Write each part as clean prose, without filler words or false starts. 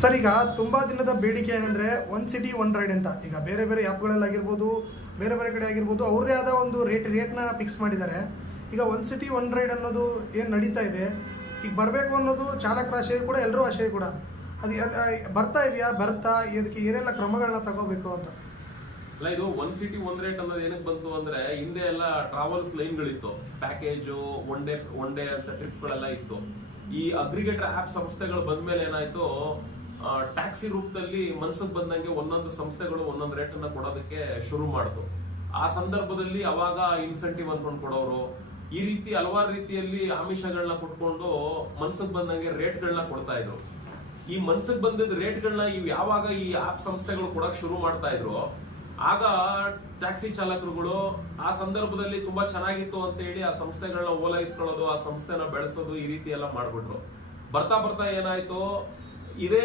Sir, ಈಗ ತುಂಬ ದಿನದ ಬೇಡಿಕೆ ಏನಂದರೆ ಒನ್ ಸಿಟಿ ಒನ್ ರೈಡ್ ಅಂತ. ಈಗ ಬೇರೆ ಬೇರೆ ಆ್ಯಪ್ಗಳಲ್ಲಾಗಿರ್ಬೋದು, ಬೇರೆ ಬೇರೆ ಕಡೆ ಆಗಿರ್ಬೋದು, ಅವ್ರದ್ದೇ ಆದ ಒಂದು ರೇಟ್ನ ಫಿಕ್ಸ್ ಮಾಡಿದ್ದಾರೆ. ಈಗ ಒನ್ ಸಿಟಿ ಒನ್ ರೈಡ್ ಅನ್ನೋದು ಏನು ನಡೀತಾ ಇದೆ, ಈಗ ಬರಬೇಕು ಅನ್ನೋದು ಚಾಲಕರ ಆಶಯ ಕೂಡ, ಎಲ್ಲರೂ ಆಶಯ ಕೂಡ. ಅದು ಬರ್ತಾ ಇದೆಯಾ, ಇದಕ್ಕೆ ಏನೆಲ್ಲ ಕ್ರಮಗಳನ್ನ ತಗೋಬೇಕು ಅಂತ? ಅಲ್ಲ, ಇದು ಒನ್ ಸಿಟಿ ಒನ್ ರೇಟ್ ಅನ್ನೋದು ಏನಕ್ಕೆ ಬಂತು ಅಂದ್ರೆ, ಹಿಂದೆ ಎಲ್ಲ ಟ್ರಾವೆಲ್ಸ್ ಲೈನ್ಗಳಿತ್ತು, ಪ್ಯಾಕೇಜು ಒನ್ ಡೇ ಅಂತ ಟ್ರಿಪ್ಗಳೆಲ್ಲ ಇತ್ತು. ಈ ಅಗ್ರಿಗೇಟರ್ ಆಪ್ ಸಂಸ್ಥೆಗಳು ಬಂದ್ಮೇಲೆ ಏನಾಯ್ತು, ಟ್ಯಾಕ್ಸಿ ರೂಪದಲ್ಲಿ ಮನ್ಸಿಗೆ ಬಂದಂಗೆ ಒಂದೊಂದು ಸಂಸ್ಥೆಗಳು ಒಂದೊಂದು ರೇಟ್ ಅನ್ನ ಕೊಡೋದಕ್ಕೆ ಶುರು ಮಾಡಿತು. ಆ ಸಂದರ್ಭದಲ್ಲಿ ಅವಾಗ ಇನ್ಸೆಂಟಿವ್ ಅನ್ಕೊಂಡು ಕೊಡೋರು, ಈ ರೀತಿ ಹಲವಾರು ರೀತಿಯಲ್ಲಿ ಆಮಿಷಗಳನ್ನ ಕೊಟ್ಕೊಂಡು ಮನ್ಸಿಗೆ ಬಂದಂಗೆ ರೇಟ್ಗಳನ್ನ ಕೊಡ್ತಾ ಇದ್ರು. ಈ ಮನ್ಸಿಗೆ ಬಂದಿದ್ದ ರೇಟ್ಗಳನ್ನ ಯಾವಾಗ ಈ ಆಪ್ ಸಂಸ್ಥೆಗಳು ಕೊಡಕ್ ಶುರು ಮಾಡ್ತಾ ಇದ್ರು, ಆಗ ಟ್ಯಾಕ್ಸಿ ಚಾಲಕರುಗಳು ಆ ಸಂದರ್ಭದಲ್ಲಿ ತುಂಬಾ ಚೆನ್ನಾಗಿತ್ತು ಅಂತ ಹೇಳಿ ಆ ಸಂಸ್ಥೆಗಳನ್ನ ಓಲೈಸ್ಕೊಳ್ಳೋದು, ಆ ಸಂಸ್ಥೆನ ಬೆಳೆಸೋದು, ಈ ರೀತಿ ಎಲ್ಲ ಮಾಡ್ಬಿಟ್ರು. ಬರ್ತಾ ಬರ್ತಾ ಏನಾಯ್ತು, ಇದೇ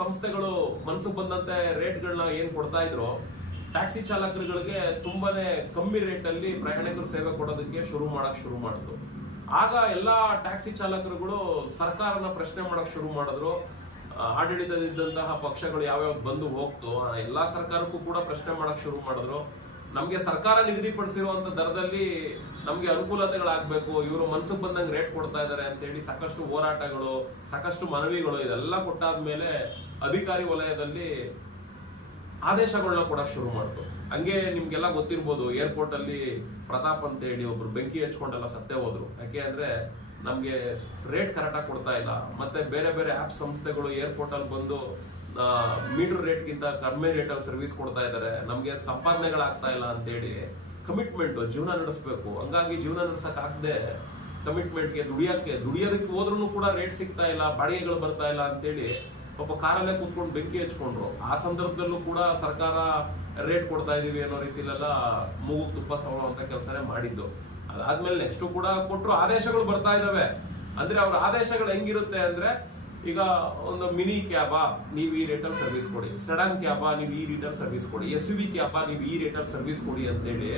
ಸಂಸ್ಥೆಗಳು ಮನ್ಸಿಗೆ ಬಂದಂತೆ ರೇಟ್ಗಳನ್ನ ಏನ್ ಕೊಡ್ತಾ ಇದ್ರು, ಟ್ಯಾಕ್ಸಿ ಚಾಲಕರುಗಳಿಗೆ ತುಂಬಾನೇ ಕಮ್ಮಿ ರೇಟ್ ಅಲ್ಲಿ ಪ್ರಯಾಣಿಕರು ಸೇವೆ ಕೊಡೋದಕ್ಕೆ ಶುರು ಮಾಡಿದ್ರು. ಆಗ ಎಲ್ಲಾ ಟ್ಯಾಕ್ಸಿ ಚಾಲಕರುಗಳು ಸರ್ಕಾರನ ಪ್ರಶ್ನೆ ಮಾಡಕ್ ಶುರು ಮಾಡಿದ್ರು. ಆಡಳಿತದಿದ್ದಂತಹ ಪಕ್ಷಗಳು ಯಾವ್ಯಾವ ಬಂದು ಹೋಗ್ತು, ಎಲ್ಲಾ ಸರ್ಕಾರಕ್ಕೂ ಕೂಡ ಪ್ರಶ್ನೆ ಮಾಡಕ್ ಶುರು ಮಾಡಿದ್ರು. ನಮ್ಗೆ ಸರ್ಕಾರ ನಿಗದಿಪಡಿಸಿರುವಂತ ದರದಲ್ಲಿ ನಮ್ಗೆ ಅನುಕೂಲತೆಗಳಾಗ್ಬೇಕು, ಇವರು ಮನ್ಸಿಗೆ ಬಂದಂಗೆ ರೇಟ್ ಕೊಡ್ತಾ ಇದಾರೆ ಅಂತ ಹೇಳಿ ಸಾಕಷ್ಟು ಹೋರಾಟಗಳು, ಸಾಕಷ್ಟು ಮನವಿಗಳು ಇದೆಲ್ಲ ಕೊಟ್ಟಾದ್ಮೇಲೆ ಅಧಿಕಾರಿ ವಲಯದಲ್ಲಿ ಆದೇಶಗಳನ್ನ ಕೊಡಕ್ ಶುರು ಮಾಡ್ತು. ಹಂಗೆ ನಿಮ್ಗೆಲ್ಲ ಗೊತ್ತಿರ್ಬೋದು, ಏರ್ಪೋರ್ಟ್ ಅಲ್ಲಿ ಪ್ರತಾಪ್ ಅಂತ ಹೇಳಿ ಒಬ್ರು ಬೆಂಕಿ ಹಚ್ಕೊಂಡೆಲ್ಲ ಸತ್ತೇ ಹೋದ್ರು. ಯಾಕೆ ಅಂದ್ರೆ ನಮ್ಗೆ ರೇಟ್ ಕರೆಕ್ಟ್ ಆಗಿ ಕೊಡ್ತಾ ಇಲ್ಲ, ಮತ್ತೆ ಬೇರೆ ಬೇರೆ ಆಪ್ ಸಂಸ್ಥೆಗಳು ಏರ್ಪೋರ್ಟ್ ಅಲ್ಲಿ ಬಂದು ಮೀಟರ್ ರೇಟ್ ಗಿಂತ ಕಡಿಮೆ ರೇಟ್ ಅಲ್ಲಿ ಸರ್ವಿಸ್ ಕೊಡ್ತಾ ಇದಾರೆ, ನಮ್ಗೆ ಸಂಪಾದನೆಗಳಾಗ್ತಾ ಇಲ್ಲ ಅಂತ ಹೇಳಿ ಕಮಿಟ್ಮೆಂಟ್, ಜೀವನ ನಡೆಸಬೇಕು, ಹಂಗಾಗಿ ಜೀವನ ನಡೆಸಕ್ ಆಗದೆ ಕಮಿಟ್ಮೆಂಟ್ಗೆ ದುಡಿಯೋದಕ್ಕೆ ಹೋದ್ರೂ ಕೂಡ ರೇಟ್ ಸಿಗ್ತಾ ಇಲ್ಲ, ಬಾಡಿಗೆಗಳು ಬರ್ತಾ ಇಲ್ಲ ಅಂತೇಳಿ ಪಾಪ ಕಾರಲ್ಲೇ ಕೂತ್ಕೊಂಡು ಬೆಂಕಿ ಹಚ್ಕೊಂಡ್ರು. ಆ ಸಂದರ್ಭದಲ್ಲೂ ಕೂಡ ಸರ್ಕಾರ ರೇಟ್ ಕೊಡ್ತಾ ಇದೀವಿ ಅನ್ನೋ ರೀತಿಲೆಲ್ಲ ಮೂಗು ತುಪ್ಪ ಸವಳುವಂತ ಕೆಲಸನೇ ಮಾಡಿದ್ದು. ಅದಾದ್ಮೇಲೆ ನೆಕ್ಸ್ಟ್ ಕೂಡ ಕೊಟ್ರು, ಆದೇಶಗಳು ಬರ್ತಾ ಇದಾವೆ. ಅಂದ್ರೆ ಅವ್ರ ಆದೇಶಗಳು ಹೆಂಗಿರುತ್ತೆ ಅಂದ್ರೆ, ಈಗ ಒಂದು ಮಿನಿ ಕ್ಯಾಬಾ ನೀವು ಈ ರೇಟಲ್ಲಿ ಸರ್ವಿಸ್ ಕೊಡಿ, ಸಡನ್ ಕ್ಯಾಬಾ ನೀವು ಈ ರೇಟಲ್ಲಿ ಸರ್ವಿಸ್ ಕೊಡಿ, SUV ಕ್ಯಾಬಾ ನೀವು ಈ ರೇಟಲ್ಲಿ ಸರ್ವಿಸ್ ಕೊಡಿ ಅಂತೇಳಿ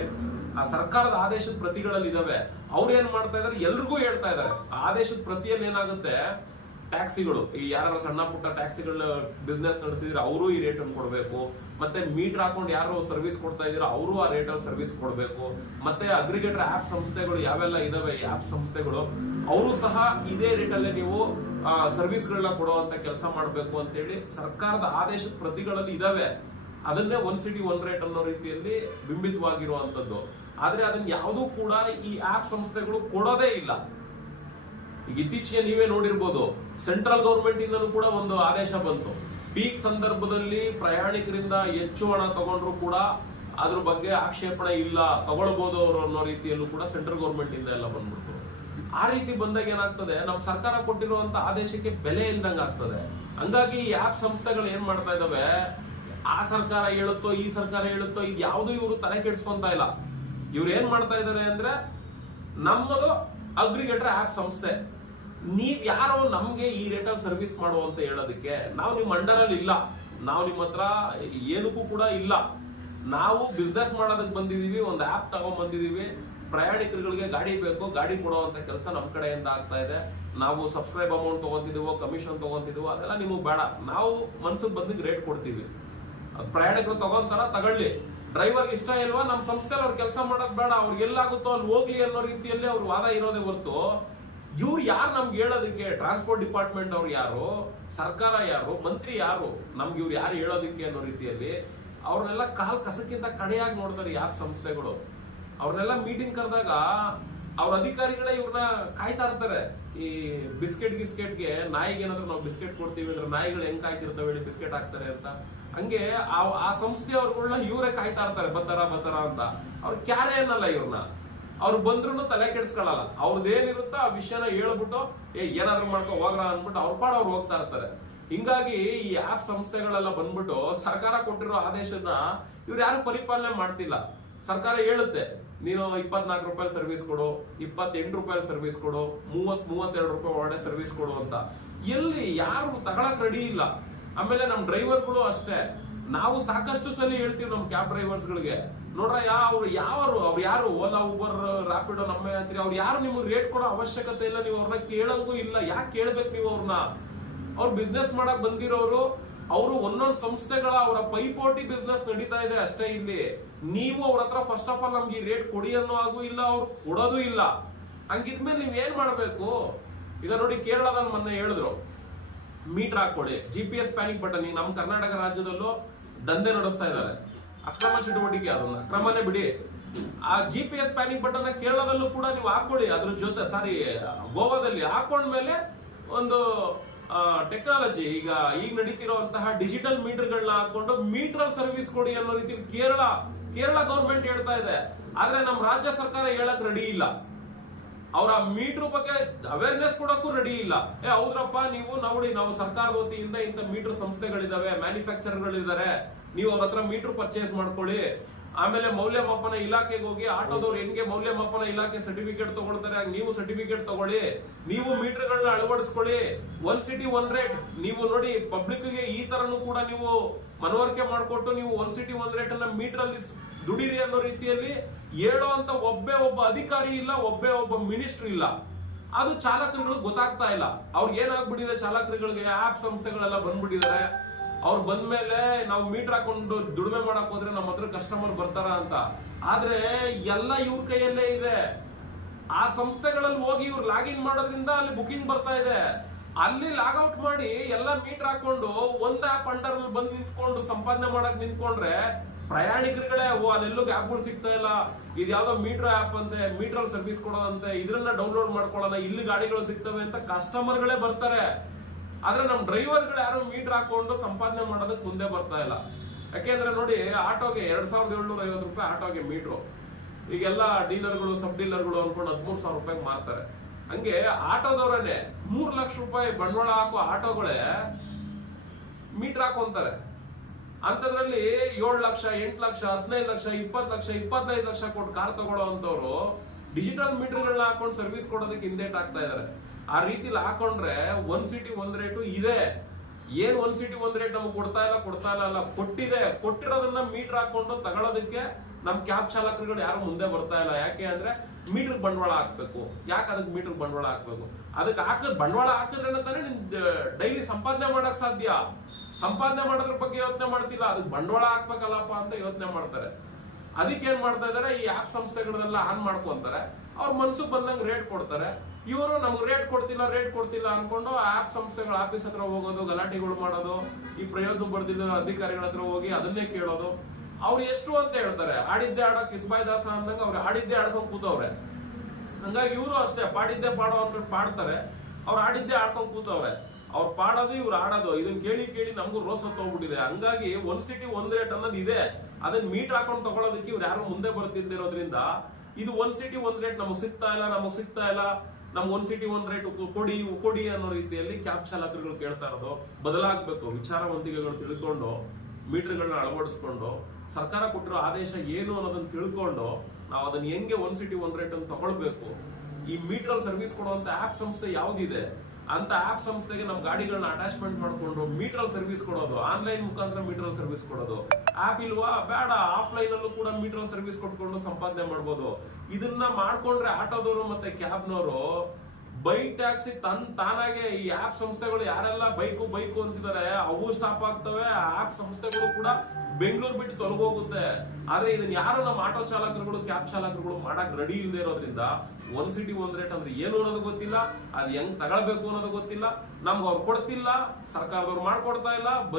ಆ ಸರ್ಕಾರದ ಆದೇಶದ ಪ್ರತಿಗಳಲ್ಲಿ ಇದಾವೆ. ಅವ್ರು ಏನ್ ಮಾಡ್ತಾ ಇದಾರೆ, ಎಲ್ರಿಗೂ ಹೇಳ್ತಾ ಇದಾರೆ. ಆದೇಶದ ಪ್ರತಿಯಲ್ಲಿ ಏನಾಗುತ್ತೆ, ಟ್ಯಾಕ್ಸಿಗಳು ಈ ಯಾರು ಸಣ್ಣ ಪುಟ್ಟ ಟ್ಯಾಕ್ಸಿಗಳ ಬಿಸ್ನೆಸ್ ನಡೆಸಿದ್ರೆ ಅವರು ಈ ರೇಟ್ ಅನ್ನು ಕೊಡ್ಬೇಕು, ಮತ್ತೆ ಮೀಟರ್ ಹಾಕೊಂಡು ಯಾರು ಸರ್ವಿಸ್ ಕೊಡ್ತಾ ಇದೀರೋ ಅವರು ಆ ರೇಟ್ ಅಲ್ಲಿ ಸರ್ವಿಸ್ ಕೊಡ್ಬೇಕು, ಮತ್ತೆ ಅಗ್ರಿಗೇಟರ್ ಆಪ್ ಸಂಸ್ಥೆಗಳು ಯಾವೆಲ್ಲ ಇದಾವೆ ಈ ಆಪ್ ಸಂಸ್ಥೆಗಳು ಅವರು ಸಹ ಇದೇ ರೇಟ್ ಅಲ್ಲೇ ನೀವು ಸರ್ವಿಸ್ ಗಳನ್ನ ಕೊಡುವಂತ ಕೆಲಸ ಮಾಡ್ಬೇಕು ಅಂತ ಹೇಳಿ ಸರ್ಕಾರದ ಆದೇಶದ ಪ್ರತಿಗಳಲ್ಲಿ ಇದಾವೆ. ಅದನ್ನೇ ಒನ್ ಸಿಟಿ ಒನ್ ರೇಟ್ ಅನ್ನೋ ರೀತಿಯಲ್ಲಿ ಬಿಂಬಿತವಾಗಿರುವಂತದ್ದು. ಆದ್ರೆ ಅದನ್ನ ಯಾವುದೂ ಕೂಡ ಈ ಆಪ್ ಸಂಸ್ಥೆಗಳು ಕೊಡೋದೇ ಇಲ್ಲ. ಈಗ ಇತ್ತೀಚೆಗೆ ನೀವೇ ನೋಡಿರ್ಬೋದು, ಸೆಂಟ್ರಲ್ ಗವರ್ಮೆಂಟ್ ಇಂದನೂ ಕೂಡ ಒಂದು ಆದೇಶ ಬಂತು, ಪೀಕ್ ಸಂದರ್ಭದಲ್ಲಿ ಪ್ರಯಾಣಿಕರಿಂದ ಹೆಚ್ಚು ಹಣ ತಗೊಂಡ್ರು ಕೂಡ ಅದ್ರ ಬಗ್ಗೆ ಆಕ್ಷೇಪಣೆ ಇಲ್ಲ, ತಗೊಳ್ಬಹುದು ಅವರು ಅನ್ನೋ ರೀತಿಯಲ್ಲೂ ಕೂಡ ಸೆಂಟ್ರಲ್ ಗವರ್ಮೆಂಟ್ ಇಂದ ಎಲ್ಲ ಬಂದ್ಬಿಡ್ತು. ಆ ರೀತಿ ಬಂದಾಗ ಏನಾಗ್ತದೆ, ನಮ್ ಸರ್ಕಾರ ಕೊಟ್ಟಿರುವಂತ ಆದೇಶಕ್ಕೆ ಬೆಲೆ ಇಲ್ದಂಗ ಆಗ್ತದೆ. ಹಂಗಾಗಿ ಈ ಆಪ್ ಸಂಸ್ಥೆಗಳು ಏನ್ ಮಾಡ್ತಾ ಇದಾವೆ, ಆ ಸರ್ಕಾರ ಹೇಳುತ್ತೋ ಈ ಸರ್ಕಾರ ಹೇಳುತ್ತೋ ಇದು ಯಾವ್ದು ಇವರು ತಲೆ ಕೆಡ್ಸ್ಕೊಂತ ಇಲ್ಲ. ಇವ್ರು ಏನ್ ಮಾಡ್ತಾ ಇದಾರೆ ಅಂದ್ರೆ, ನಮ್ಮದು ಅಗ್ರಿಗೇಟರ್ ಆಪ್ ಸಂಸ್ಥೆ, ನೀವ್ ಯಾರೋ ನಮ್ಗೆ ಈ ರೇಟಲ್ಲಿ ಸರ್ವಿಸ್ ಮಾಡುವಂತ ಹೇಳೋದಕ್ಕೆ ನಾವು ನಿಮ್ ಅಂಡರಲ್ಲಿ ಇಲ್ಲ, ನಾವು ನಿಮ್ಮ ಹತ್ರ ಏನಕ್ಕೂ ಕೂಡ ಇಲ್ಲ, ನಾವು ಬಿಸ್ನೆಸ್ ಮಾಡೋದಕ್ಕೆ ಬಂದಿದೀವಿ, ಒಂದು ಆಪ್ ತಗೊಂಡ್ ಬಂದಿದೀವಿ, ಪ್ರಯಾಣಿಕರುಗಳಿಗೆ ಗಾಡಿ ಬೇಕು, ಗಾಡಿ ಕೊಡುವಂತ ಕೆಲಸ ನಮ್ ಕಡೆಯಿಂದ ಆಗ್ತಾ ಇದೆ, ನಾವು ಸಬ್ಸ್ಕ್ರೈಬ್ ಅಮೌಂಟ್ ತಗೊಂತಿದೀವೋ ಕಮಿಷನ್ ತಗೊಂತಿದೀವೋ ಅದೆಲ್ಲ ನಿಮಗ್ ಬೇಡ, ನಾವು ಮನ್ಸಿಗೆ ಬಂದಿಗೆ ರೇಟ್ ಕೊಡ್ತೀವಿ, ಪ್ರಯಾಣಿಕರು ತಗೊಂತಾರ ತಗೊಳ್ಳಿ, ಡ್ರೈವರ್ಗೆ ಇಷ್ಟ ಇಲ್ವಾ ನಮ್ಮ ಸಂಸ್ಥೆಯಲ್ಲಿ ಅವ್ರು ಕೆಲಸ ಮಾಡೋದ್ ಬೇಡ, ಅವ್ರಿಗೆ ಎಲ್ಲಾಗುತ್ತೋ ಅಲ್ಲಿ ಹೋಗ್ಲಿ ಅನ್ನೋ ರೀತಿಯಲ್ಲಿ ಅವ್ರ ವಾದ ಇರೋದೇ ಹೊರತು, ಇವ್ರು ಯಾರು ನಮ್ಗೆ ಹೇಳೋದಕ್ಕೆ, ಟ್ರಾನ್ಸ್ಪೋರ್ಟ್ ಡಿಪಾರ್ಟ್ಮೆಂಟ್ ಅವ್ರು ಯಾರು, ಸರ್ಕಾರ ಯಾರು, ಮಂತ್ರಿ ಯಾರು, ನಮ್ಗೆ ಇವ್ರು ಯಾರು ಹೇಳೋದಕ್ಕೆ ಅನ್ನೋ ರೀತಿಯಲ್ಲಿ ಅವ್ರನ್ನೆಲ್ಲ ಕಾಲ್ ಕಸಕ್ಕಿಂತ ಕಡೆಯಾಗಿ ನೋಡ್ತಾರೆ ಈ ಆಪ್ ಸಂಸ್ಥೆಗಳು. ಅವ್ರನ್ನೆಲ್ಲ ಮೀಟಿಂಗ್ ಕರೆದಾಗ ಅವ್ರ ಅಧಿಕಾರಿಗಳೇ ಇವ್ರನ್ನ ಕಾಯ್ತಾ ಇರ್ತಾರೆ. ಈ ಗಿಸ್ಕೆಟ್ಗೆ ನಾಯಿಗೆ ಏನಾದ್ರು ನಾವು ಬಿಸ್ಕೆಟ್ ಕೊಡ್ತೀವಿ ಅಂದ್ರೆ ನಾಯಿಗಳು ಹೆಂಗ್ ಕಾಯ್ತಿರ್ತಾವೆ ಹೇಳಿ ಬಿಸ್ಕೆಟ್ ಹಾಕ್ತಾರೆ ಅಂತ, ಹಂಗೆ ಆ ಸಂಸ್ಥೆಯವ್ರುಗಳನ್ನ ಇವರೇ ಕಾಯ್ತಾ ಇರ್ತಾರೆ, ಬತ್ತಾರ ಅಂತ. ಅವ್ರು ಕ್ಯಾರೆ ಏನಲ್ಲ ಇವ್ರನ್ನ, ಅವ್ರು ಬಂದ್ರು ತಲೆ ಕೆಡ್ಸ್ಕೊಳ್ಳಲ್ಲ, ಅವ್ರದ್ದೇನಿರುತ್ತೋ ಆ ವಿಷಯನ ಹೇಳ್ಬಿಟ್ಟು ಏನಾದ್ರು ಮಾಡ್ಕೊ ಹೋಗ್ರ ಅನ್ಬಿಟ್ಟು ಅವ್ರ ಪಾಡ ಅವ್ರು ಹೋಗ್ತಾ ಇರ್ತಾರೆ. ಹಿಂಗಾಗಿ ಈ ಆಪ್ ಸಂಸ್ಥೆಗಳೆಲ್ಲ ಬಂದ್ಬಿಟ್ಟು ಸರ್ಕಾರ ಕೊಟ್ಟಿರೋ ಆದೇಶನ ಇವ್ರು ಯಾರು ಪರಿಪಾಲನೆ ಮಾಡ್ತಿಲ್ಲ. ಸರ್ಕಾರ ಹೇಳುತ್ತೆ, ನೀನು 24 ರೂಪಾಯಿ ಸರ್ವಿಸ್ ಕೊಡು, 28 ರೂಪಾಯಿ ಸರ್ವಿಸ್ ಕೊಡು, 32 ರೂಪಾಯಿ ಒಳಗಡೆ ಸರ್ವಿಸ್ ಕೊಡು ಅಂತ. ಎಲ್ಲಿ ಯಾರು ತಗೊಳಕ್ ರೆಡಿ ಇಲ್ಲ. ಆಮೇಲೆ ನಮ್ ಡ್ರೈವರ್ಗಳು ಅಷ್ಟೇ, ನಾವು ಸಾಕಷ್ಟು ಸಲ ಹೇಳ್ತೀವಿ ನಮ್ ಕ್ಯಾಬ್ ಡ್ರೈವರ್ಸ್ ಗಳಿಗೆ, ನೋಡ್ರ ಅವ್ರು ಯಾರು ಓಲಾ ಊಬರ್ ರ್ಯಾಪಿಡೋ ನಮ್ಮ ಅಂತೀರಿ, ಅವ್ರು ಯಾರು ನಿಮ್ಗೆ ರೇಟ್ ಕೊಡೋ ಅವಶ್ಯಕತೆ ಇಲ್ಲ, ನೀವು ಅವ್ರನ್ನ ಕೇಳಂಗೂ ಇಲ್ಲ. ಯಾಕೆ ಕೇಳ್ಬೇಕು ನೀವು ಅವ್ರನ್ನ? ಅವ್ರು ಬಿಸ್ನೆಸ್ ಮಾಡಕ್ ಬಂದಿರೋರು, ಅವರು ಒಂದೊಂದು ಸಂಸ್ಥೆಗಳ ಅವರ ಪೈಪೋಟಿ ಬಿಸ್ನೆಸ್ ನಡೀತಾ ಇದೆ ಅಷ್ಟೇ. ಇಲ್ಲಿ ನೀವು ಅವ್ರ ಹತ್ರ ಫಸ್ಟ್ ಆಫ್ ಆಲ್ ನಮ್ಗೆ ಈ ರೇಟ್ ಕೊಡಿ ಅನ್ನೋ ಹಾಗೂ ಇಲ್ಲ, ಅವ್ರು ಕೊಡೋದು ಇಲ್ಲ. ಹಂಗಿದ್ಮೇಲೆ ನೀವ್ ಏನ್ ಮಾಡ್ಬೇಕು? ಈಗ ನೋಡಿ, ಕೇರಳದಲ್ಲಿ ಮೊನ್ನೆ ಹೇಳಿದ್ರು ಮೀಟರ್ ಹಾಕೊಳ್ಳಿ, GPS ಪ್ಯಾನಿಕ್ ಬಟನ್. ಈಗ ನಮ್ಮ ಕರ್ನಾಟಕ ರಾಜ್ಯದಲ್ಲೂ ದಂಧೆ ನಡೆಸ್ತಾ ಇದ್ದಾರೆ, ಅಕ್ರಮ ಚಟುವಟಿಕೆ. ಅದನ್ನ ಅಕ್ರಮನೇ ಬಿಡಿ, ಆ GPS ಪ್ಯಾನಿಕ್ ಬಟನ್ ಕೇರಳದಲ್ಲೂ ಕೂಡ ನೀವು ಹಾಕೊಳ್ಳಿ. ಅದ್ರ ಜೊತೆ ಗೋವಾದಲ್ಲಿ ಹಾಕೊಂಡ್ಮೇಲೆ ಒಂದು ಟೆಕ್ನಾಲಜಿ ಈಗ ನಡೀತಿರುವಂತಹ ಡಿಜಿಟಲ್ ಮೀಟರ್ಗಳನ್ನ ಹಾಕೊಂಡು ಮೀಟರ್ ಸರ್ವಿಸ್ ಕೊಡಿ ಅನ್ನೋ ರೀತಿ ಕೇರಳ ಗವರ್ಮೆಂಟ್ ಹೇಳ್ತಾ ಇದೆ. ಆದ್ರೆ ನಮ್ಮ ರಾಜ್ಯ ಸರ್ಕಾರ ಹೇಳಕ್ ರೆಡಿ ಇಲ್ಲ. ಅವರ ಮೀಟರ್ ಬಗ್ಗೆ ಅವೇರ್ನೆಸ್ ಕೊಡಕ್ಕೂ ರೆಡಿ ಇಲ್ಲ. ಹೌದ್ರಪ್ಪ, ನೀವು ನೋಡಿ, ನಾವು ಸರ್ಕಾರದ ವತಿಯಿಂದ ಇಂಥ ಮೀಟರ್ ಸಂಸ್ಥೆಗಳಿದಾವೆ, ಮ್ಯಾನುಫ್ಯಾಕ್ಚರ್ಗಳಿದ್ದಾರೆ, ನೀವು ಅವ್ರ ಹತ್ರ ಮೀಟರ್ ಪರ್ಚೇಸ್ ಮಾಡ್ಕೊಳ್ಳಿ. ಆಮೇಲೆ ಮೌಲ್ಯಮಾಪನ ಇಲಾಖೆಗೆ ಹೋಗಿ, ಆಟೋದವ್ರು ಹೆಂಗೆ ಮೌಲ್ಯಮಾಪನ ಇಲಾಖೆ ಸರ್ಟಿಫಿಕೇಟ್ ತಗೊಳ್ತಾರೆ ನೀವು ಸರ್ಟಿಫಿಕೇಟ್ ತಗೊಳ್ಳಿ, ನೀವು ಮೀಟರ್ಗಳನ್ನ ಅಳವಡಿಸ್ಕೊಳ್ಳಿ. 1 ಸಿಟಿ 1 ರೇಟ್. ನೀವು ನೋಡಿ, ಪಬ್ಲಿಕ್ ಗೆ ಈ ತರನು ಕೂಡ ನೀವು ಮನವರಿಕೆ ಮಾಡಿಕೊಟ್ಟು ನೀವು 1 ಸಿಟಿ 1 ರೇಟ್ ಅನ್ನ ಮೀಟರ್ ಅಲ್ಲಿ ದುಡಿರಿ ಅನ್ನೋ ರೀತಿಯಲ್ಲಿ ಹೇಳೋ ಅಂತ ಒಬ್ಬ ಅಧಿಕಾರಿ ಇಲ್ಲ, ಒಬ್ಬ ಮಿನಿಸ್ಟರ್ ಇಲ್ಲ. ಅದು ಚಾಲಕರುಗಳಿಗೆ ಗೊತ್ತಾಗ್ತಾ ಇಲ್ಲ. ಅವ್ರಿಗೆ ಏನಾಗ್ಬಿಟ್ಟಿದೆ, ಚಾಲಕರುಗಳಿಗೆ ಆಪ್ ಸಂಸ್ಥೆಗಳೆಲ್ಲ ಬಂದ್ಬಿಟ್ಟಿದ್ದಾರೆ. ಅವ್ರು ಬಂದ್ಮೇಲೆ ನಾವು ಮೀಟರ್ ಹಾಕೊಂಡು ದುಡಿಮೆ ಮಾಡಕ್ ಹೋದ್ರೆ ನಮ್ಮ ಹತ್ರ ಕಸ್ಟಮರ್ ಬರ್ತಾರ ಅಂತ. ಆದ್ರೆ ಎಲ್ಲ ಇವ್ರ ಕೈಯಲ್ಲೇ ಇದೆ. ಆ ಸಂಸ್ಥೆಗಳಲ್ಲಿ ಹೋಗಿ ಇವ್ರು ಲಾಗಿನ್ ಮಾಡೋದ್ರಿಂದ ಅಲ್ಲಿ ಬುಕಿಂಗ್ ಬರ್ತಾ ಇದೆ. ಅಲ್ಲಿ ಲಾಗ್ಔಟ್ ಮಾಡಿ ಎಲ್ಲ ಮೀಟರ್ ಹಾಕೊಂಡು ಒಂದ್ ಆಪ್ ಅಂಡರ್ ಬಂದ್ ನಿಂತ್ಕೊಂಡು ಸಂಪಾದನೆ ಮಾಡಕ್ ನಿಂತ್ಕೊಂಡ್ರೆ ಪ್ರಯಾಣಿಕರುಗಳೇ ಅಲ್ಲೆಲ್ಲೂ ಆಪ್ಗಳು ಸಿಗ್ತಾ ಇಲ್ಲ. ಇದು ಯಾವ್ದೋ ಮೀಟರ್ ಆಪ್ ಅಂತೆ, ಮೀಟರ್ ಅಲ್ಲಿ ಸರ್ವಿಸ್ ಕೊಡೋದಂತೆ, ಇದ್ರನ್ನ ಡೌನ್ಲೋಡ್ ಮಾಡ್ಕೊಳ್ಳೋಣ, ಇಲ್ಲಿ ಗಾಡಿಗಳು ಸಿಗ್ತವೆ ಅಂತ ಕಸ್ಟಮರ್ಗಳೇ ಬರ್ತಾರೆ. ಆದ್ರೆ ನಮ್ ಡ್ರೈವರ್ಗಳು ಯಾರು ಮೀಟರ್ ಹಾಕೊಂಡು ಸಂಪಾದನೆ ಮಾಡೋದಕ್ಕೆ ಮುಂದೆ ಬರ್ತಾ ಇಲ್ಲ. ಯಾಕೆಂದ್ರೆ ನೋಡಿ, ಆಟೋಗೆ 2750 ರೂಪಾಯಿ ಆಟೋಗೆ ಮೀಟ್ರು. ಈಗೆಲ್ಲ ಡೀಲರ್ಗಳು, ಸಬ್ ಡೀಲರ್ಗಳು ಅನ್ಕೊಂಡು 13,000 ರೂಪಾಯಿಗೆ ಮಾರ್ತಾರೆ. ಹಂಗೆ ಆಟೋದವರನ್ನೇ 3 ಲಕ್ಷ ರೂಪಾಯಿ ಬಂಡವಾಳ ಹಾಕೋ ಆಟೋಗಳೇ ಮೀಟರ್ ಹಾಕೊಂತಾರೆ. ಅಂತದ್ರಲ್ಲಿ 7 ಲಕ್ಷ, 8 ಲಕ್ಷ, 15 ಲಕ್ಷ, 20 ಲಕ್ಷ, 25 ಲಕ್ಷ ಕೊಟ್ಟು ಕಾರ್ ತಗೊಳ್ಳೋ ಅಂತವ್ರು ಡಿಜಿಟಲ್ ಮೀಟರ್ಗಳನ್ನ ಹಾಕೊಂಡು ಸರ್ವಿಸ್ ಕೊಡೋದಕ್ಕೆ ಹಿಂದೇಟ್ ಆಗ್ತಾ ಇದಾರೆ. ಆ ರೀತಿಲಿ ಹಾಕೊಂಡ್ರೆ 1 ಸಿಟಿ 1 ರೇಟು ಇದೆ. ಏನ್ 1 ಸಿಟಿ 1 ರೇಟ್ ನಮ್ಗೆ ಕೊಡ್ತಾ ಇಲ್ಲ, ಕೊಟ್ಟಿರೋದನ್ನ ಮೀಟರ್ ಹಾಕೊಂಡು ತಗೊಳ್ಳೋದಕ್ಕೆ ನಮ್ ಕ್ಯಾಬ್ ಚಾಲಕರುಗಳು ಯಾರು ಮುಂದೆ ಬರ್ತಾ ಇಲ್ಲ. ಯಾಕೆ ಅಂದ್ರೆ ಮೀಟರ್ ಬಂಡವಾಳ ಹಾಕ್ಬೇಕು. ಯಾಕೆ ಅದಕ್ಕೆ ಮೀಟರ್ ಬಂಡವಾಳ ಹಾಕ್ಬೇಕು? ಅದಕ್ಕೆ ಬಂಡವಾಳ ಹಾಕಿದ್ರೆ ತಾನೇ ನಿನ್ ಡೈಲಿ ಸಂಪಾದನೆ ಮಾಡಕ್ ಸಾಧ್ಯ. ಸಂಪಾದನೆ ಮಾಡೋದ್ರ ಬಗ್ಗೆ ಯೋಚನೆ ಮಾಡ್ತಿಲ್ಲ, ಅದಕ್ಕೆ ಬಂಡವಾಳ ಹಾಕ್ಬೇಕಲ್ಲಪ್ಪ ಅಂತ ಯೋಚನೆ ಮಾಡ್ತಾರೆ. ಅದಕ್ಕೆ ಏನ್ ಮಾಡ್ತಾ ಇದಾರೆ, ಈ ಆಪ್ ಸಂಸ್ಥೆಗಳನ್ನೆಲ್ಲ ಆನ್ ಮಾಡ್ಕೊಂತಾರೆ. ಅವ್ರ ಮನ್ಸಿಗೆ ಬಂದಂಗೆ ರೇಟ್ ಕೊಡ್ತಾರೆ. ಇವರು ನಮ್ಗೆ ರೇಟ್ ಕೊಡ್ತಿಲ್ಲ ಅನ್ಕೊಂಡು ಆಪ್ ಸಂಸ್ಥೆಗಳ ಆಫೀಸ್ ಹತ್ರ ಹೋಗೋದು, ಗಲಾಟೆಗಳು ಮಾಡೋದು, ಈ ಪ್ರಯೋಜನ ಬರ್ದಿಲ್ಲ ಅಧಿಕಾರಿಗಳ ಹತ್ರ ಹೋಗಿ ಅದನ್ನೇ ಕೇಳೋದು. ಅವ್ರು ಎಷ್ಟು ಅಂತ ಹೇಳ್ತಾರೆ, ಆಡಿದ್ದೆ ಆಡೋ ಕಿಸ್ಬಾಯ್ ದಾಸ ಅಂದಂಗ ಅವ್ರು ಆಡಿದ್ದೆ ಆಡ್ಕೊಂಡ್ ಕೂತವ್ರೆ. ಹಂಗಾಗಿ ಇವರು ಅಷ್ಟೇ ಪಾಡಿದ್ದೆ ಪಾಡೋ ಅನ್ಕೊಂಡು ಪಾಡ್ತಾರೆ, ಅವ್ರು ಆಡಿದ್ದೆ ಆಡ್ಕೊಂಡ್ ಕೂತವ್ರೆ. ಅವ್ರು ಪಾಡೋದು, ಇವ್ರು ಆಡೋದು, ಇದನ್ನ ಕೇಳಿ ನಮಗೂ ರೋಸ ಹೋಗ್ಬಿಟ್ಟಿದೆ. ಹಂಗಾಗಿ 1 ಸಿಟಿ 1 ರೇಟ್ ಅನ್ನೋದು ಇದೆ. ಅದನ್ನ ಮೀಟರ್ ಹಾಕೊಂಡು ತಗೊಳ್ಳೋದಕ್ಕೆ ಇವ್ರು ಯಾರು ಮುಂದೆ ಬರ್ತಿಲ್ದಿರೋದ್ರಿಂದ ಇದು 1 ಸಿಟಿ 1 ರೇಟ್ ನಮಗ್ ಸಿಗ್ತಾ ಇಲ್ಲ. ನಮ್ 1 ಸಿಟಿ 1 ರೇಟ್ ಕೊಡಿ ಅನ್ನೋ ರೀತಿಯಲ್ಲಿ ಕ್ಯಾಬ್ ಚಾಲಕರುಗಳು ಕೇಳ್ತಾ ಇರೋದು ಬದಲಾಗ್ಬೇಕು. ವಿಚಾರವಂತಿಕೆಗಳು ತಿಳ್ಕೊಂಡು ಮೀಟರ್ಗಳನ್ನ ಅಳವಡಿಸ್ಕೊಂಡು ಸರ್ಕಾರ ಕೊಟ್ಟಿರೋ ಆದೇಶ ಏನು ಅನ್ನೋದನ್ನ ತಿಳ್ಕೊಂಡು ನಾವು ಅದನ್ನ ಹೆಂಗೆ 1 ಸಿಟಿ 1 ರೇಟ್ ಅಂತ ತಗೊಳ್ಬೇಕು. ಈ ಮೀಟರ್ ಸರ್ವಿಸ್ ಕೊಡುವಂತ ಆಪ್ ಸಂಸ್ಥೆ ಯಾವ್ದಿದೆ ಅಂತ ಆಪ್ ಸಂಸ್ಥೆಗೆ ನಮ್ ಗಾಡಿಗಳನ್ನ ಅಟ್ಯಾಚ್ಮೆಂಟ್ ಮಾಡ್ಕೊಂಡು ಮೀಟರ್ ಸರ್ವಿಸ್ ಕೊಡೋದು, ಆನ್ಲೈನ್ ಮುಖಾಂತರ ಮೀಟರ್ ಸರ್ವಿಸ್ ಕೊಡೋದು. ಆಪ್ ಇಲ್ವಾ, ಬೇಡ, ಆಫ್ಲೈನ್ ಅಲ್ಲೂ ಕೂಡ ಮೀಟರ್ ಸರ್ವಿಸ್ ಕೊಟ್ಕೊಂಡು ಸಂಪಾದನೆ ಮಾಡ್ಬೋದು. ಇದನ್ನ ಮಾಡ್ಕೊಂಡ್ರೆ ಆಟೋದವರು ಮತ್ತೆ ಕ್ಯಾಬ್ನವರು ಬೈಕ್ ಟ್ಯಾಕ್ಸಿ ತಾನಾಗೆ ಈ ಆಪ್ ಸಂಸ್ಥೆಗಳು ಯಾರೆಲ್ಲ ಬೈಕು ಅಂತಿದ್ದಾರೆ ಅವು ಸ್ಟಾಪ್ ಆಗ್ತವೆ. ಆಪ್ ಸಂಸ್ಥೆಗಳು ಕೂಡ ಬೆಂಗಳೂರು ಬಿಟ್ಟು ತೊಲಗೋಗುತ್ತೆ. ಆದ್ರೆ ಇದನ್ನ ಯಾರು ನಮ್ಮ ಆಟೋ ಚಾಲಕರುಗಳು, ಕ್ಯಾಬ್ ಚಾಲಕರುಗಳು ಮಾಡಕ್ ರೆಡಿ ಇಲ್ಲದೆ ಇರೋದ್ರಿಂದ 1 ಸಿಟಿ 1 ರೇಟ್ ಅಂದ್ರೆ ಏನು ಅನ್ನೋದು ಗೊತ್ತಿಲ್ಲ, ಅದ್ ಹೆಂಗ್ ತಗೊಳ್ಬೇಕು ಅನ್ನೋದು ಗೊತ್ತಿಲ್ಲ. ನಮ್ಗೆ ಅವ್ರು ಕೊಡ್ತಿಲ್ಲ, ಸರ್ಕಾರದವ್ರು ಮಾಡ್ಕೊಡ್ತಾ ಇಲ್ಲ.